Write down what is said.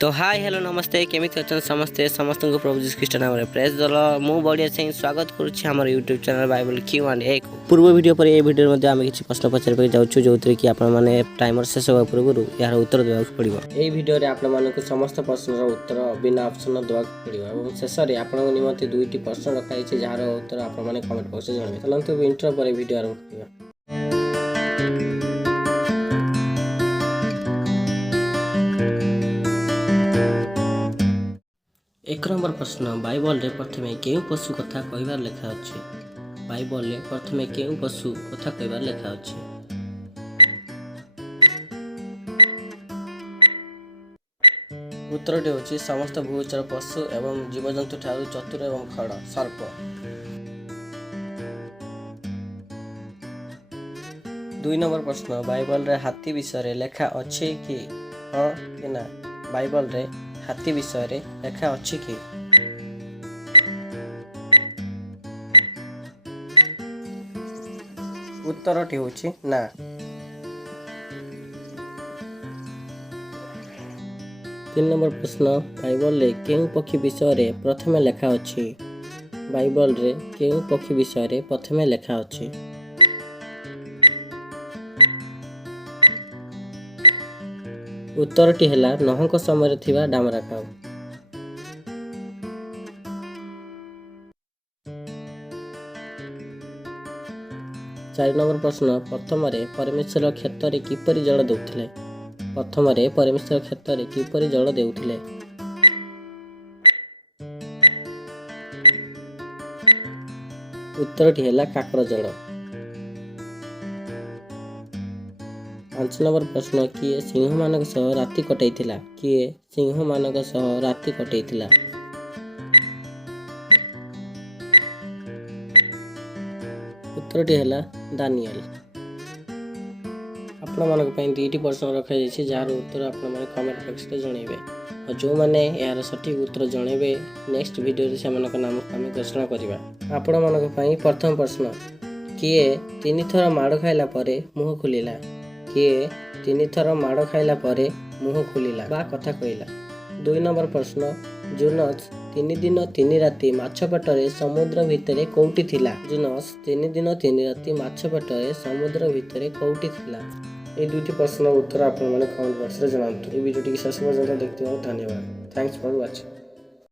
तो hi hello नमस्ते केमिति अच्छा समस्ते समस्त को प्रभु जीसस ख्रीष्ट नाम प्रेज दल मु बढ़िया से स्वागत करुच्छी आम यूट्यूब चैनल बाइबल Q&A को पूर्व वीडियो पर ये वीडियो में आम किसी प्रश्न पचार जाऊँ जो कि आपने टाइमर शेष होगा पूर्व यार उत्तर देवाक पड़ो यही वीडियो रे आपण मानक समस्त प्रश्नर उत्तर बिना ऑप्शन देवाक पड़ो शेष में आपण निमंते दुईटी प्रश्न रखाई जार उत्तर आपने कमेंट बॉक्स में जणावे चलते इंट्रो पर वीडियो आरंभ करिया। एक नंबर प्रश्न बाइबल रे प्रथमे केउ पशु कथा कहबार लेखा अछि। बाइबल रे प्रथमे केउ पशु कथा कहबार लेखा अछि। उत्तरटी होछि समस्त भूचर पशु एवं जीवजंतु ठारू चतुर एवं खड़ सर्प। दुई नंबर प्रश्न बाइबल रे हाथी विषय लेखा अछि कि हाँ कि ना। बाइबल रे हाथी विषय रे लेखा अछि कि। उत्तरटी होछि ना। तीन नंबर प्रश्न बाइबल रे केउ पक्षी विषय रे प्रथमे लेखा अछि। बाइबल रे केउ पक्षी विषय रे प्रथमे लेखा अछि। उत्तरटी हैला नहंक समय थिबा डामरा काऊ। चार नंबर प्रश्न प्रथम परमेश्वर क्षेत्र में किपरि जल देउथिले। प्रथम परमेश्वर क्षेत्र में किपरि जल देउथिले। उत्तरटी हैला काकर जल। 5 नंबर प्रश्न किए सिंह मानक सह राति कटैथिला। किए सिंह मानक सह राति कटैथिला। उत्तरटी हैला दानिएल। आपण मानक पई दुईटी प्रश्न रखा जायछि जार उत्तर आपण माने कमेंट बॉक्स रे जणैबे और जो माने यार सठिक उत्तर जणैबे नेक्स्ट वीडियो रे सेमानक नाम आमे घोषणा करिबा। आपण मानक पई प्रथम प्रश्न किए तीन थर माड़ खाइला परे मुंह खुलिला। किए तीन थर माड़ खाइला परे मुंह खुलिला बा कथा कहिला। 2 नंबर प्रश्न जोनास 3 दिन 3 राति माछ पेटरे समुद्र भितरे कोउटी थिला। जोनास 3 दिन 3 राति माछ पेटरे समुद्र भितरे कोउटी थिला। ये दुईटी प्रश्न उत्तर आपण माने कमेंट बॉक्स रे जणांतु। ये वीडियो टी शेष पर्यंत देखिथिबारु धन्यवाद। Thanks for watching.